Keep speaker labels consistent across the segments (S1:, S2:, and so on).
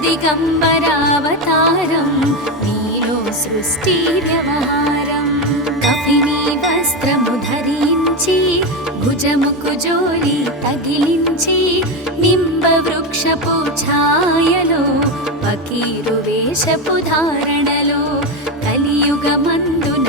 S1: దత్త దిగంబరావతారం నీలో సృష్టి వ్యవహారం. కఫిని వస్త్రము ధరించి భుజముకు జోలి తగిలించి నింబ వృక్షపు ఛాయలో పకీరు వేషపు ధారణలో కలియుగమందున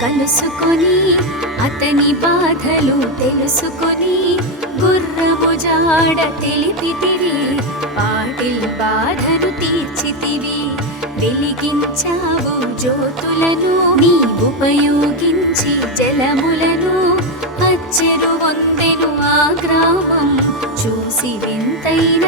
S1: కలుసుకొని అతని బాధలు తెలుసుకొని గుర్రము జాడ తెలిపితివి పాటిల్ బాధను తీర్చితివి. వెలిగించావు జ్యోతులను నీ ఉపయోగించి జలములను అచ్చెరు వందెను ఆ గ్రామం చూసి వింతైన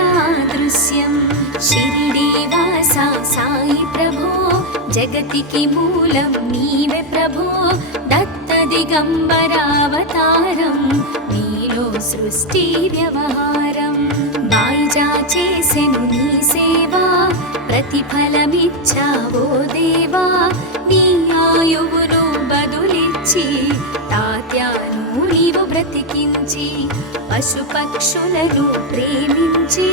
S1: దృశ్యం. షిరిడి వాసా సాయి ప్రభో జగతికి మూలం నీవే ప్రభో. దత్త దిగంబరావతారం నీలో సృష్టి వ్యవహారం. బాయిజా చేసెను నీ సేవా ప్రతిఫలమిచ్చావో దేవా. నీ ఆయువును బదులిచ్చి తాత్యా నీవు బ్రతికించి పశుపక్షులను ప్రేమించి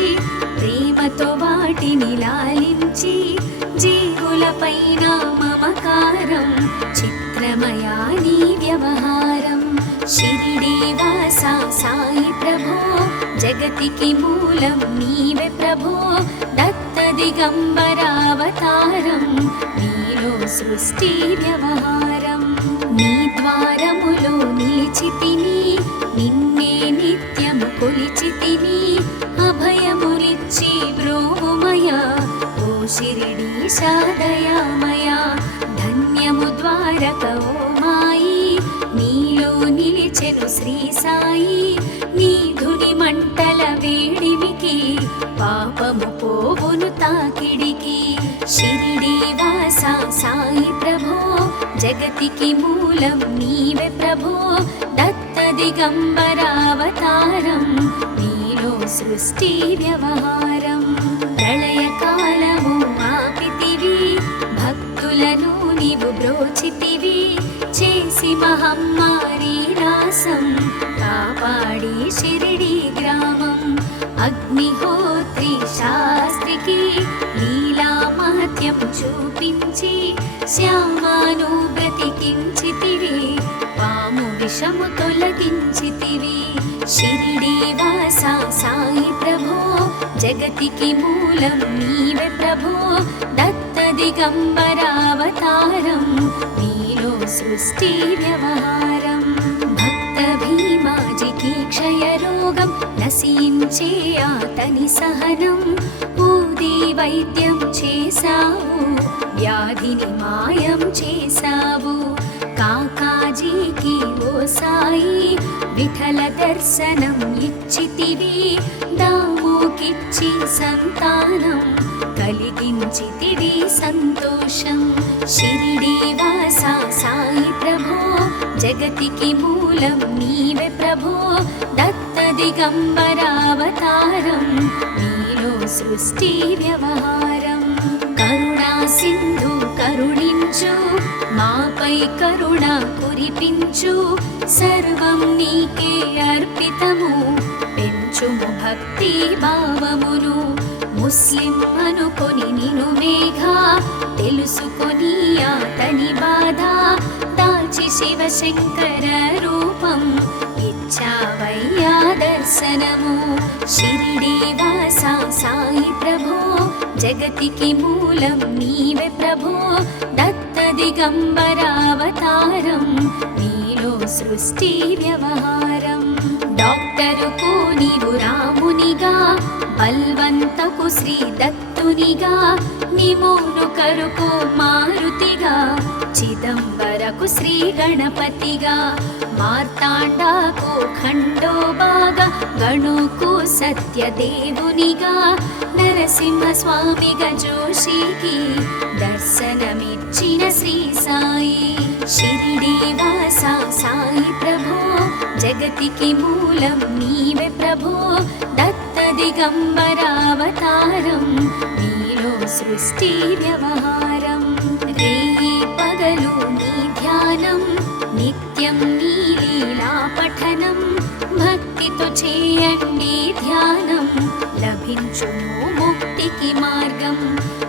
S1: ప్రేమతో వాటిని లాలించి జీవులపైన మమకారం చిత్రమయా నీ వ్యవహారం. షిరిడి సాయి ప్రభో జగతికి మూలం నీవే ప్రభో దత్త దిగంబరావతారం నీలో సృష్టి వ్యవహారం. ద్వారములో నిలిచితిని నిన్నే నిత్యము కొలిచితిని అభయములిచ్చి బ్రోమయా ఓ శిరిడి శాదయామయా ధన్యము ద్వారక ఓ మాయి నీలో నిలిచెను శ్రీ సాయి నీధుని మంటల వేడిమికి పాపము పోవును తాకిడికి శిరిడి వాస సాయి ప్రభో జగతికి మూలం నీవే ప్రభో. దత్త దిగంబరావతారం నీలో సృష్టి వ్యవహారం. ప్రళయకాలము మాపితివి భక్తులను నీవు బ్రోచితివి. చేసి మహమ్మారి రాసం కాపాడి షిరిడి జగతికి మూలం నీవే ప్రభు. దత్త దిగంబరావతారం నీలో సృష్టి వ్యవహారం. భక్త భీమాజికి క్షయరోగం నశించే అతని సహనం. ఊది వైద్యం చేశావు వ్యాధిని మాయం చేశావు. కాకాజీకి ఓ సాయి విఠల దర్శనం ఇచ్చితివి. దా దామోకిచ్చి సంతానం కలిగించితివి సంతోషం. షిరిడి వాస సాయి ప్రభో జగతికి మూలం నీవే ప్రభో. దత్త దిగంబరావతారం నీలో సృష్టి వ్యవహారం. కరుణా సింధు కరుణించు మాపై కరుణ కురిపించు. సర్వం నీకే అర్పితము పెంచుము భక్తి భావమును. ముస్లిం అనుకొని నిను మేఘ తెలుసుకొని అతని బాధ. దాల్చి శివశంకర రూపం ఇచ్చావయ్యా దర్శనము. షిరిడి వాస సాయి ప్రభో జగతికి మూలం నీవే ప్రభో. దత్త దిగంబరావతారం నీలో సృష్టి వ్యవహారం. డాక్టరుకు నీవు రామునిగా బల్వంతకు శ్రీ దత్తునిగా నిమోను కరుకు మారుతిగా చిదంబరకు శ్రీ గణపతిగా మార్తాండాకు ఖండోబాగా గణుకు సత్యదేవునిగా నరసింహ స్వామిగా జోషికి దర్శనమిచ్చిన శ్రీ సాయి. షిరిడి వాస సాయి ప్రభో జగతికి మూలం నీవే ప్రభో దత్త దిగంబరావతారం నీలో సృష్టి వ్యవహారం రేయి పగలు నీ ధ్యానం నిత్యం నీ లీలా పఠనం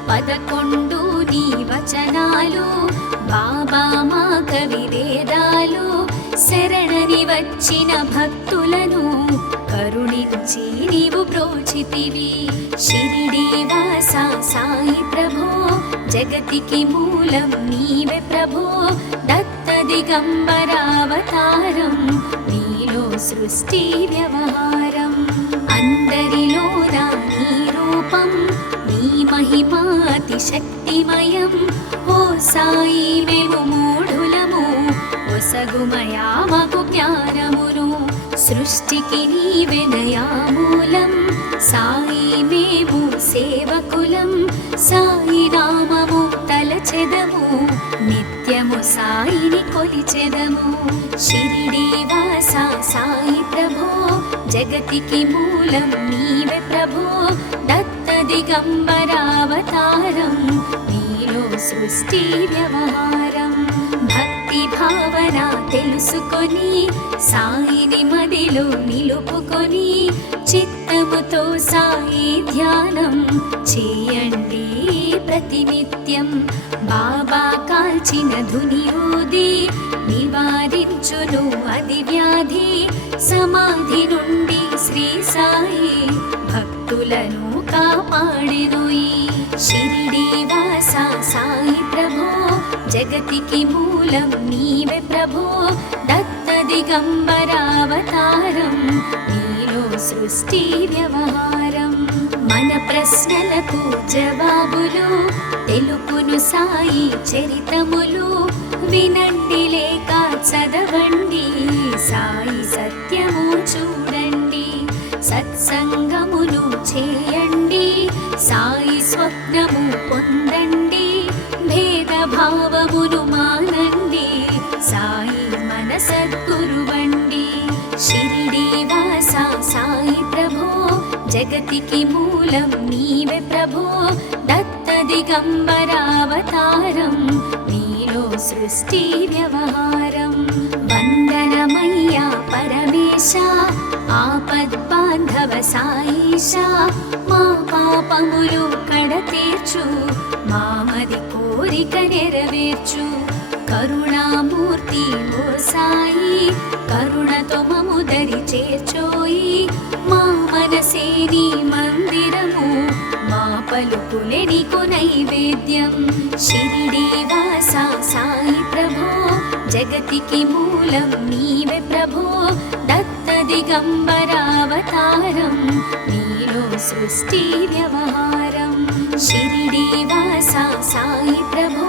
S1: పదకొండు నీ వచనాలు బాబా మా కవి వేదాలు. శరణని వచ్చిన భక్తులను కరుణించి నీవు ప్రోచితివి. షిరిడి వాస సాయి ప్రభో జగతికి మూలం నీవే ప్రభో. దత్త దిగంబరావతారం నీలో సృష్టి వ్యవహారం. అందరిలో నీ మహిమాతి శక్తిమయం. ఓ సాయి మేము మూఢులము. ఒసగుమయా మాకు జ్ఞానమును. సృష్టికి నీవెనయా మూలం సాయి మేము సేవకులం. సాయి నామము తలచెదము. నిత్యము సాయిని కొలిచెదము. షిరిడి వాస సాయి ప్రభో. జగతికి మూలం నీవే ప్రభో. దత్త దిగంబరావతారం నీలో సృష్టి వ్యవహారం. భక్తి భావన తెలుసుకొని సాయిని మదిలో నిలుపుకొని చిత్తముతో సాయి ధ్యానం చేయండి ప్రతినిత్యం. బాబా కాల్చిన ధుని నివారించును అది వ్యాధి. సమాధి నుండి శ్రీ సాయి భక్తులను కాపాడెను ఈ వాస. సాయి ప్రభో జగతికి మూలం నీవే ప్రభో. దత్త దిగంబరావతారం నీలో సృష్టి వ్యవహారం. మన ప్రశ్నలకు జవాబులు తెలుపును సాయి చరితములు. వినండి లేక చదవండి సాయి సత్యము చూడండి. సత్సంగమును చేయ స్వప్నము పొందండి భేదభావమును మానండి సాయి మన సద్గురువండి షిరిడి వాస సాయి ప్రభో జగతికి మూలం నీవే ప్రభో దత్త దిగంబరావతారం నీలో సృష్టి వ్యవహారం. వందనమయ్యా పరమేశ ఆపద్బాంధవ సాయిష మా పాపములు కడతీర్చు మామది కోరిక నెరవేర్చు. కరుణామూర్తి ఓ సాయి కరుణతో మము దరి చేర్చోయి. మా మనసేని మందిరము మా పలుకులెని కొనైవేద్యం నైవేద్యం. షిరిడి వాస సాయి ప్రభో जगति की मूलं नीव प्रभो दत्तदिगम्बरावतारं नीलो सृष्टिव्यवहारं व्यवहारं। श्रीदेवासाई प्रभो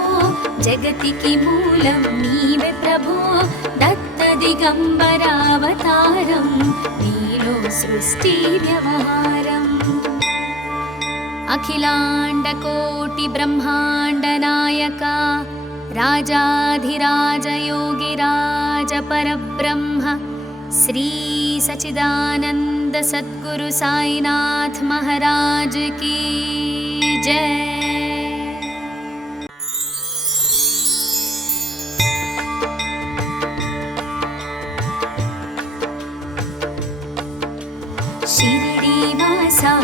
S1: जगति की मूलं नीव प्रभो दत्तदिगम्बरावतारं नीलो सृष्टिव्यवहारम् अखिलाण्डकोटिब्रह्माण्डनायका राजाधिराजयोगिराजपरब्रह्म श्रीसच्चिदानन्दसद्गुरुसाईनाथ महाराज की जय।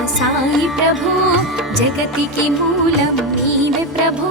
S1: साई प्रभो जगति की मूलं नीव प्रभो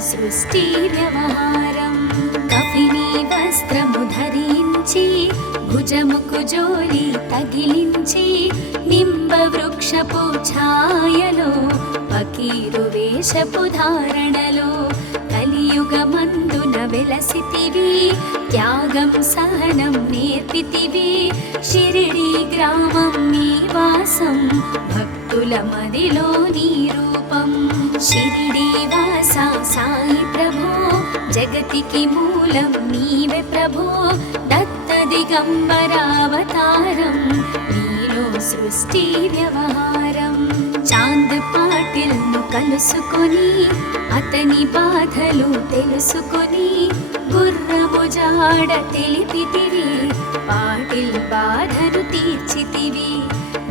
S1: సృష్టి వ్యవహారం కపిని వస్త్రము ధరించి భుజముకు జోలి తగిలించి నింబ వృక్షపు ఛాయలో పకీరు వేషపు ధారణలో కలియుగమందున వెలసితివి త్యాగం సహనం నేర్పితివి. షిరిడి గ్రామం నీ వాసం భక్తుల మదిలో నీరు రూపం షిరిడి సాయి ప్రభో. జగతికి మూలం నీవే ప్రభో. దత్త దిగంబరావతారం నీలో సృష్టి వ్యవహారం. చాంద్ పాటిల్ను కలుసుకొని అతని బాధలు తెలుసుకొని గుర్రము జాడ తెలిపితివి పాటిల్ బాధను తీర్చితివి.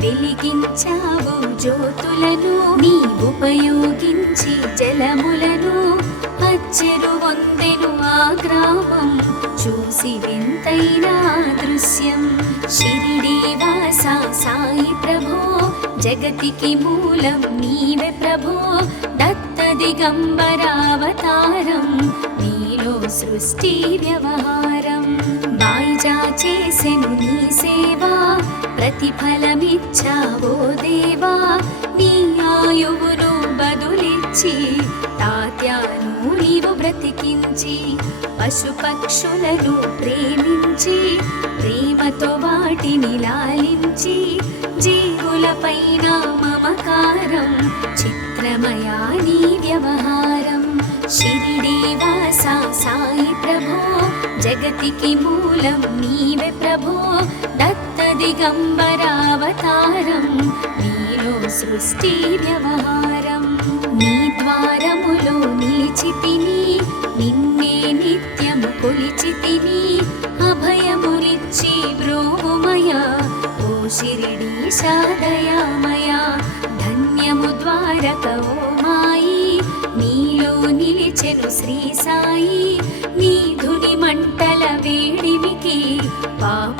S1: వెలిగించావు జ్యోతులను నీ ఉపయోగించి జలములను. అచ్చెరు వందెను ఆ గ్రామం చూసి వింతైన దృశ్యం. షిరిడి వాస సాయి ప్రభో జగతికి మూలం నీవే ప్రభో. దత్త దిగంబరావతారం నీలో సృష్టి వ్యవహారం. బాయిజా చేసెను నీ సేవా ప్రతిఫలమిచ్చావో దేవా నీ ఆయువును బదులిచ్చి తాత్యాను నీవు బ్రతికించి పశుపక్షులను ప్రేమించి ప్రేమతో వాటిని లాలించి జీవులపైన మమకారం చిత్రమయా నీ వ్యవహారం. షిరిడి సాయి ప్రభో జగతికి మూలం నీవే ప్రభో దిగంబరావతారం నీలో సృష్టి వ్యవహారం నీ ద్వారములో నిలిచితిని నిన్నే నిత్యము కొలిచితిని అభయములిచ్చి బ్రోమయ ఓ శిరిడి సాదయామయ ధన్యము ద్వారక ఓ మాయి నీలో నిలిచెను శ్రీ సాయి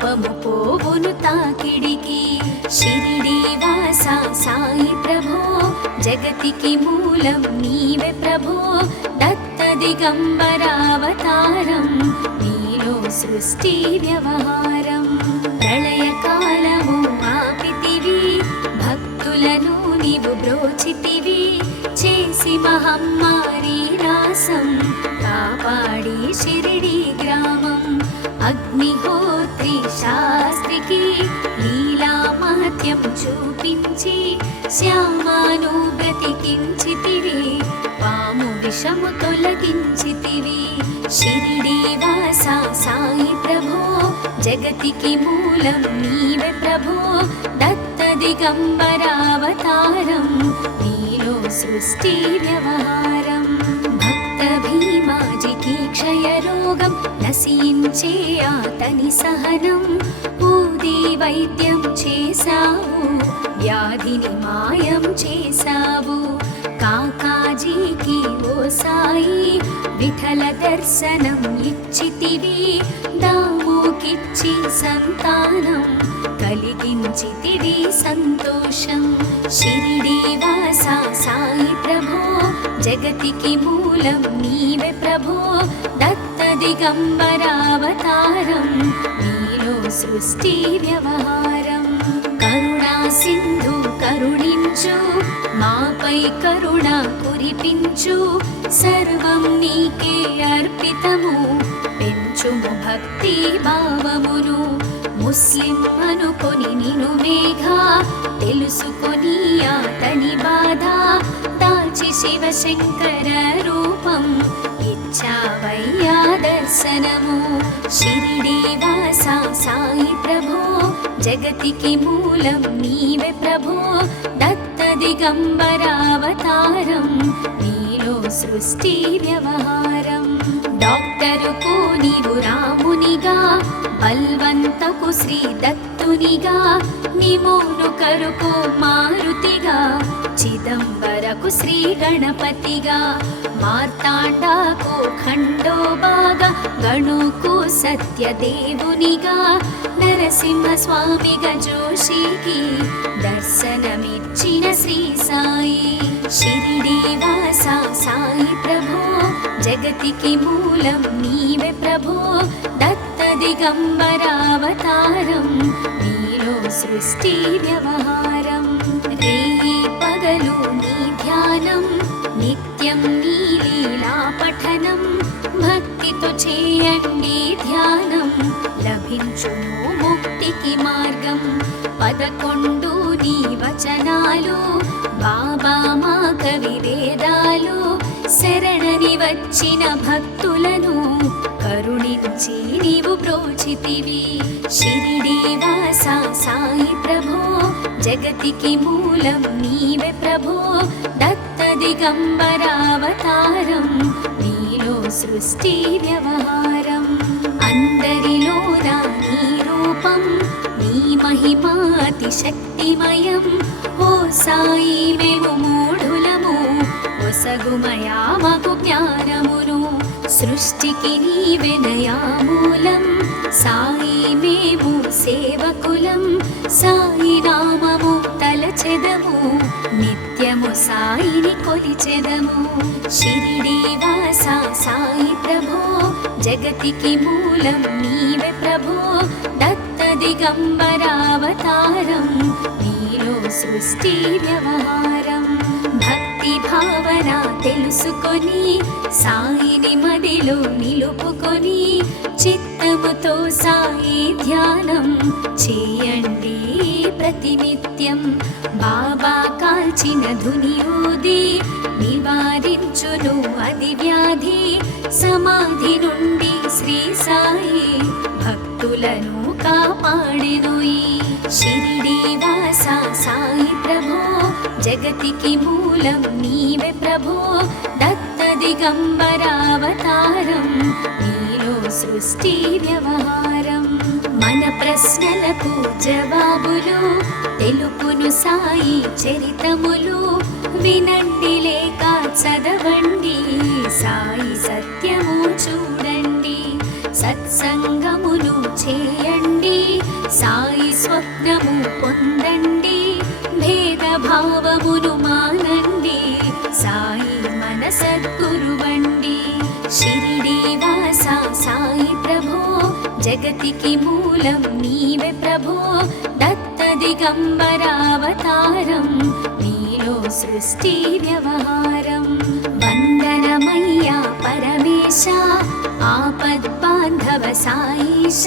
S1: పాపము పోవును తాకిడికి. షిరిడి వాసా సాయి ప్రభో జగతికి మూలం నీవే ప్రభో. దత్త దిగంబరావతారం నీలో సృష్టి వ్యవహారం. ప్రళయకాలము ఆపితివి భక్తులను నీవు బ్రోచితివి. చేసి మహమ్మారి రాసం కాపాడి షిరిడి గ్రామం. అగ్నిహో శాస్త్రికి లీలా మహత్యం చూపించి శ్యామాను బ్రతికించితివి పాము విషము తొలగించితివి. షిరిడి వాస సాయి ప్రభో జగతికి మూలం నీవే ప్రభో. దత్త దిగంబరావతారం నీలో సృష్టి వ్యవహారం. భక్త భీమాజికి క్షయరోగం నశించే అతని సహనం ఊది వైద్యం చేశావు వ్యాధిని మాయం చేశావు కాకాజీకి ఓ సాయి విఠల దర్శనం ఇచ్చితివి దాముకిచ్చి సంతానం కలిగించితివి సంతోషం. శిరిడీవాస సాయి ప్రభో జగతికి మూలం నీవే ప్రభో దత్త దిగంబరావతారం నీలో సృష్టి వ్యవహారం. కరుణా సింధు కరుణించు మాపై కరుణ కురిపించు. సర్వం నీకే అర్పితము పెంచుము భక్తి భావమును. ముస్లిం అనుకొని నిను మేఘా తెలుసుకొని అతని బాధ. దాచి శివశంకర రూపం ఇచ్చావయ్యా దర్శనము. షిరిడి వాస సాయి ప్రభో. జగతికి మూలం నీవే ప్రభో. దత్త దిగంబరావతారం నీలో సృష్టి వ్యవహారం. డాక్టరుకు నీవు రామునిగా బల్వంతకు శ్రీ దత్తునిగా నిమోను కరుకు మారుతిగా చిదంబరకు శ్రీ గణపతిగా. మార్తాండాకు ఖండోబాగా గణుకు సత్యదేవునిగా నరసింహ స్వామిగా జోషికి దర్శనమిచ్చిన శ్రీ సాయి. షిరిడి సాయి ప్రభో జగతికి మూలం నీవే ప్రభో దత్త దిగంబరావతారం నీలో సృష్టి వ్యవహారం. రే పగలు నీ ధ్యానం నిత్యం నీ లీలా పఠనం. భక్తితో చేయండి ధ్యానం లభించును ముక్తికి మార్గం. పదకొండు నీ వచనాలు బాబా మా కవి వేదాలు శరణని వచ్చిన భక్తులను కరుణించి నీవు బ్రోచితివి షిరిడి వాస సాయి ప్రభో జగతికి మూలం నీవే ప్రభో. దత్త దిగంబరావతారం నీలో సృష్టి వ్యవహారం. అందరిలోన నీ రూపం నీ మహిమాతి శక్తిమయం ఓ సాయి మేము మూఢులము ఒసగుమయా మాకు జ్ఞానమును. సృష్టికి నీవే నయామూలం సాయి మేము సేవకులం. సాయి నామము తలచెదము. నిత్యము సాయిని కొలిచెదము. షిరిడి వాస సాయి ప్రభో జగతికి మూలం నీవే ప్రభో. దత్త దిగంబరావతారం నీలో సృష్టి వ్యవహారం. భావన తెలుసుకొని సాయిని మదిలో నిలుపుకొని చిత్తముతో సాయి ధ్యానం చేయండి ప్రతినిత్యం. బాబా కాల్చిన ధుని నివారించును అది వ్యాధి సమాధి నుండి శ్రీ సాయి భక్తులను కాపాడెను ఈ షిరిడి వాస సాయి జగతికి మూలం నీవే ప్రభు. దత్త దిగంబరావతారం నీలో సృష్టి వ్యవహారం. మన ప్రశ్నలకు జవాబులు తెలుపును సాయి చరితములు. వినండి లేక చదవండి సాయి సత్యము చూడండి. సత్సంగమును చేయండి సాయి స్వప్నము పొందండి. భేదభావమును మానండి. సాయి మన సద్గురువండి షిరిడి వాస సాయి ప్రభో జగతికి మూలం నీవే ప్రభో. దత్త దిగంబరావతారం నీలో సృష్టి వ్యవహారం. వందనమయ్యా పరమేశ ఆపద్ బాంధవ సాయిష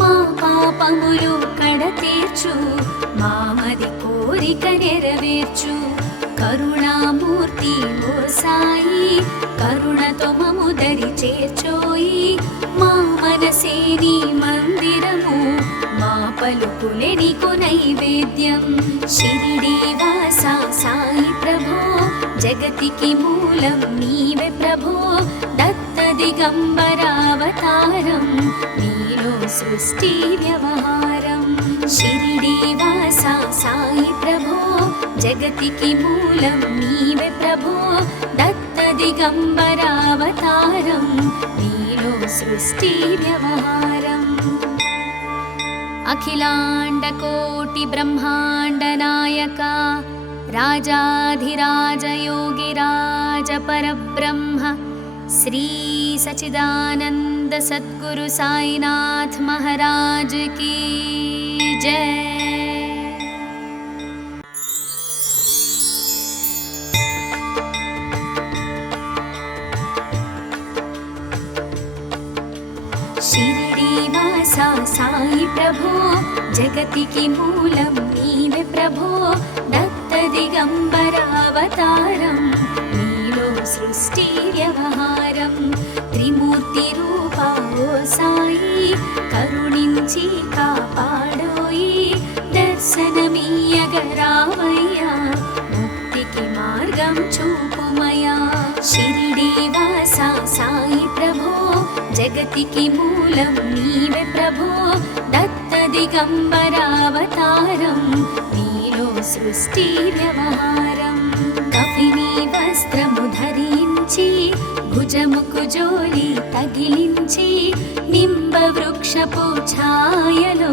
S1: మా పాపములు కడతీర్చు మామది కో కోరిక నెరవేర్చు. కరుణామూర్తి ఓ సాయి కరుణతో మము దరి చేర్చోయి. మా మనసేని మందిరము మా పలుకులే నీకు నైవేద్యం. షిరిడి వాస సాయి ప్రభో జగతికి మూలం నీవే ప్రభో. దత్త దిగంబరావతారం నీలో సృష్టి వ్యవహారం. श्रीदेवासाई प्रभो जगति मूलं किमूलं प्रभो दत्तदिगम्बरावतारं नीलो सृष्टिव्यवहारम् अखिलाण्डकोटिब्रह्माण्डनायका राजाधिराजयोगिराजपरब्रह्म श्रीसचिदानन्दसद्गुरु महाराज की। जय షిరిడి వాస సాయి ప్రభో జగతికి మూలం నీవే ప్రభో దత్త దిగంబరావతారం నీలో సృష్టి వ్యవహారం త్రిమూర్తి దర్శనమీయగరావయ్యా ముక్తికి మార్గం చూపుమయా షిరిడి వాసా సాయి ప్రభో జగతికి మూలం నీవే ప్రభో. దత్త దిగంబరావతారం నీలో సృష్టి వ్యవహారం. కఫిని వస్త్రము ధరించి భుజముకు జోలి తగిలించి నింబ వృక్షపు ఛాయలో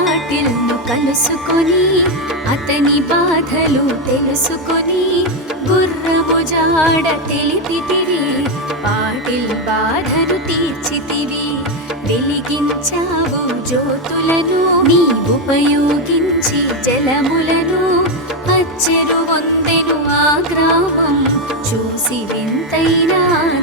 S1: పాటిల్ కలుసుకొని అతని బాధలు తెలుసుకొని గుర్రము జాడ తెలిపితివి పాటిల్ బాధను తీర్చితివి. వెలిగించావు జ్యోతులను నీ ఉపయోగించి జలములను అచ్చెరు వందెను ఆ గ్రామం చూసి వింతైన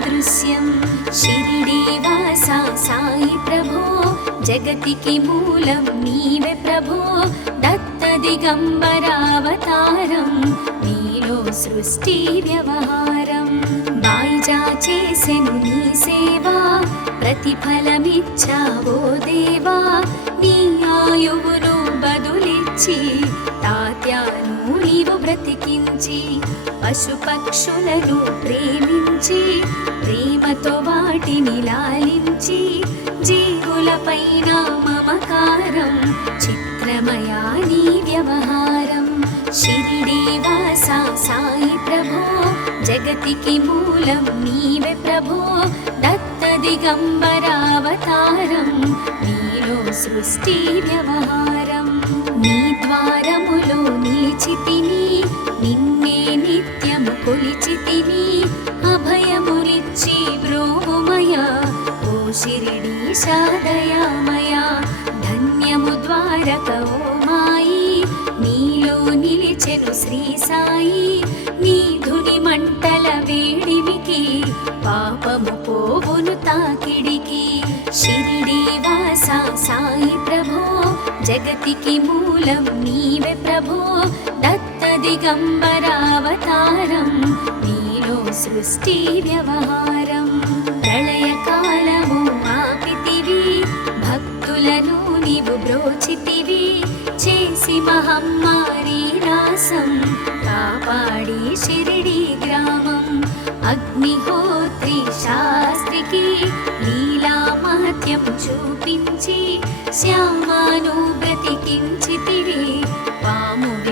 S1: దృశ్యం. షిరిడి వాస సాయి ప్రభో జగతికి మూలం నీవే ప్రభో దత్త దిగంబరావతారం నీలో సృష్టి వ్యవహారం. బాయిజా చేసెను నీ సేవా ప్రతిఫలమిచ్చావో దేవా నీ ఆయువును బదులిచ్చి తాత్యాను నీవు బ్రతికించి పశుపక్షులను ప్రేమించి ప్రేమతో వాటిని లాలించి జీవులపైన మమకారం చిత్రమయా నీ వ్యవహారం శిరిడీవాస సాయి ప్రభో జగతికి మూలం నీవే ప్రభో దత్త దిగంబరావతారం నీలో సృష్టి వ్యవహారం. నీ ద్వారములో నిలిచితిని నిన్న కొలిచితిని అభయమునిచ్చి బ్రోమయ ఓ శిరిడి సాదయామయ ధన్యము ద్వారక ఓ మాయి. నీలో నిలిచెను శ్రీ సాయి నీ ధుని మంటల వేడిమికి పాపము పోవును తాకిడికి. శిరిడి వాస సాయి ప్రభో జగతికి మూలం నీవే ప్రభో దత్త దిగంబరావతారం నీలో సృష్టి వ్యవహారం. ప్రళయకాలము ఆపితివి భక్తులను నీవు బ్రోచితివి. చేసి మహమ్మారి నాశం కాపాడి షిరిడి గ్రామం. అగ్నిహోత్రి శాస్త్రికి లీలా మహత్యం చూపించి శ్యామాను బ్రతికించితివి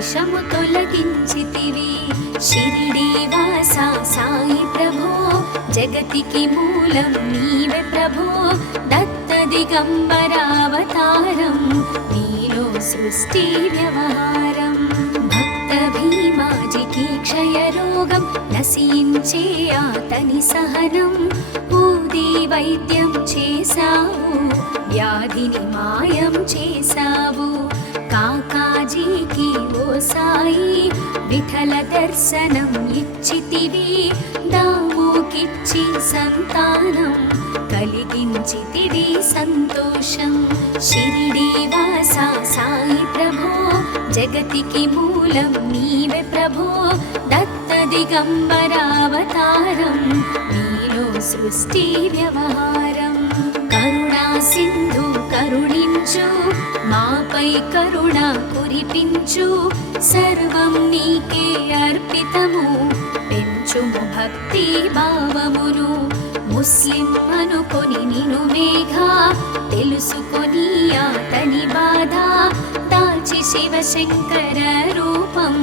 S1: దోషము తొలగించితివి. షిరిడి వాసా సాయి ప్రభో జగతికి మూలం నీవే ప్రభో. దత్త దిగంబరావతారం నీలో సృష్టి వ్యవహారం. భక్త భీమాజికి క్షయరోగం నశించే అతని సహనం. ఊది వైద్యం చేశావు వ్యాధిని మాయం చేశావు. కాకాజీకి సాయి విఠల దర్శనం ఇచ్చితివి. దాముకిచ్చి సంతానం కలిగించితివి. సంతోషం షిరిడి వాస సాయి ప్రభో జగతికి మూలం నీవే ప్రభో. దత్త దిగంబరావతారం నీలో సృష్టి వ్యవహారం. కరుణా సింధు కరుణించు మాపై కరుణ కురిపించు సర్వం నీకే అర్పితము. పెంచుము భక్తి భావమును ముస్లిం అనుకొని నిను మేఘ తెలుసుకొని అతని బాధ దాచి శివశంకర రూపం.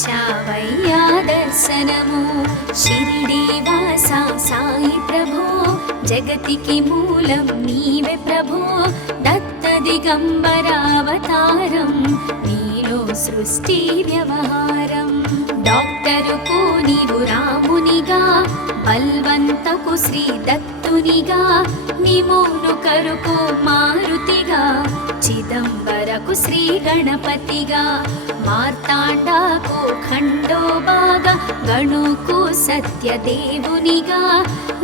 S1: ఇచ్చావయ్యా దర్శనము. షిరిడి వాసా సాయి ప్రభో? జగతికి మూలం నీవే ప్రభో. దత్త దిగంబరావతారం నీలో సృష్టి వ్యవహారం. డాక్టరుకు నీవు రామునిగా బల్వంతకు శ్రీ దత్తునిగా నిమోను కరుకు మారుతిగా చిదంబరకు శ్రీ గణపతిగా. మార్తాండాకు ఖండోబాగా గణుకు సత్యదేవునిగా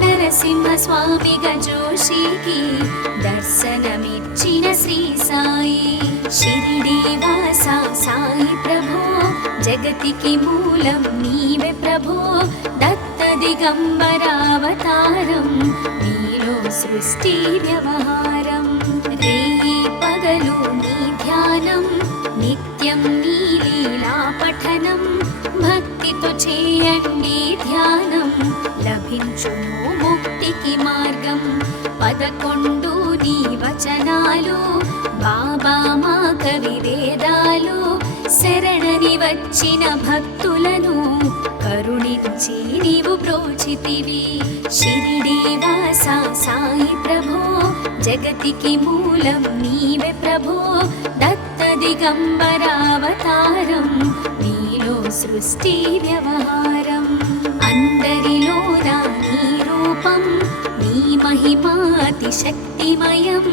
S1: నరసింహ స్వామిగా జోషికి దర్శనమిచ్చిన శ్రీ సాయి. శిరిడివాస సాయి ప్రభో జగతికి మూలం నీవే ప్రభో దత్త దిగంబరావతారం నీలో సృష్టి వ్యవహారం రేయి పగలు నీ ధ్యానం నిత్యం నీ లీలా పఠనం. భక్తితో చేయండి ధ్యానం. లభించును ముక్తికి మార్గం. పదకొండు నీ వచనాలు బాబా మా కవి వేదాలు. శరణని వచ్చిన భక్తులను కరుణించి నీవు బ్రోచితివి షిరిడి వాస సాయి ప్రభో జగతికి మూలం నీవే ప్రభో. దత్త దిగంబరావతారం నీలో సృష్టి వ్యవహారం. అందరిలోన నీ రూపం నీ మహిమా అతి శక్తిమయం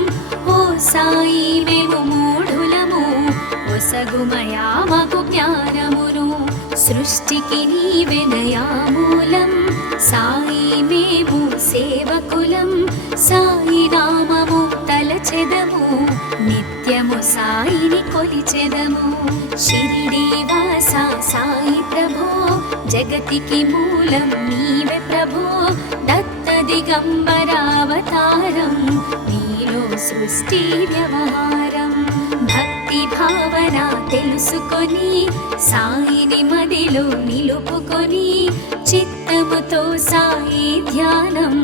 S1: ఓ సాయి మేము మూఢులము ఒసగుమయా మాకు జ్ఞానమును సృష్టికి నీవెనయా మూలం సాయి మేము సేవకులం. సాయి నామము తలచెదము. నిత్యము సాయిని కొలిచెదము. షిరిడి వాస సాయి ప్రభో. జగతికి మూలం నీవే ప్రభో. దత్త దిగంబరావతారం నీలో సృష్టి వ్యవహారం. భక్తి భావన తెలుసుకొని సాయిని మదిలో నిలుపుకొని చిత్తముతో సాయి ధ్యానం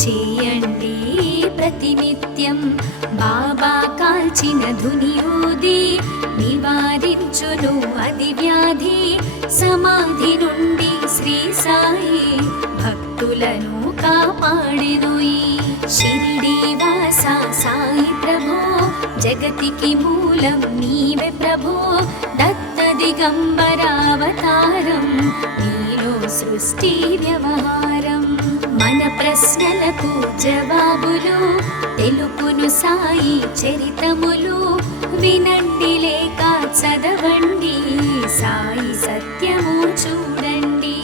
S1: చేయండి ప్రతినిత్యం. బాబా కాల్చిన ధుని నివారించును అది వ్యాధి. సమాధి నుండి శ్రీ సాయి భక్తులను కాపాడెను ఈ సాయి ప్రభో జగతికి మూలం నీవే ప్రభో దత్త దిగంబరావతారం నీలో సృష్టి వ్యవహారం. మన ప్రశ్నలకు జవాబులు తెలుపును సాయి చరితములు వినండి లేక చదవండి సాయి సత్యము చూడండి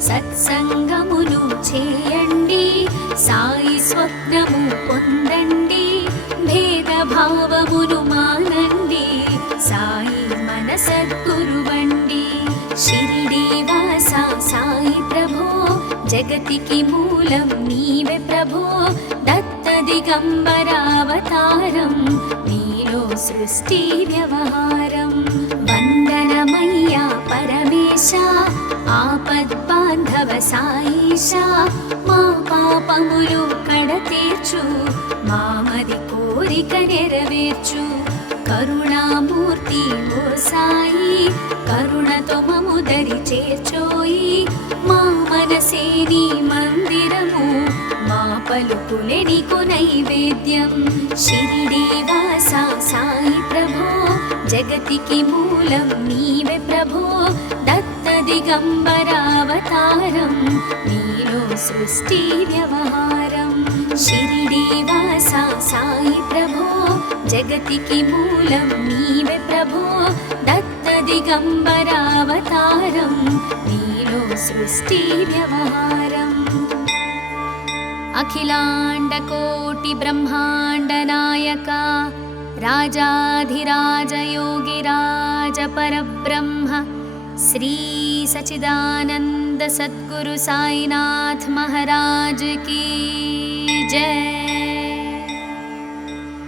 S1: సత్సంగమును చేయండి. సాయి స్వప్నము పొందండి భేదభావమును మానండి సాయి మన సద్గురువండి షిరిడి వాస సాయి ప్రభో జగతికి మూలం నీవే ప్రభో దత్త దిగంబరావతారం నీలో సృష్టి వ్యవహారం. వందనమయ్యా పరమేశ ఆపద్ బాంధవ సాయిషా మా పాపములు కడతీర్చు మామది కోరిక నెరవేర్చు. కరుణామూర్తి ఓ సాయి కరుణతో మము దరి చేర్చోయి. మా మనసే నీ మందిరము మా పలుకులే నీకు నైవేద్యం. షిరిడి వాస సాయి ప్రభో జగతికి మూలం నీవే ప్రభో దత్త दत्तम्बरावतारम् नीलो सृष्टि शिरिडीवासा श्रीदेवासाई प्रभो जगति किमूलं नीव प्रभो। दत्तदिगम्बरावतारं धीनो सृष्टि व्यवहारम्। अखिलाण्डकोटिब्रह्माण्डनायका राजाधिराजयोगिराजपरब्रह्म श्री साईनाथ महाराज की जय।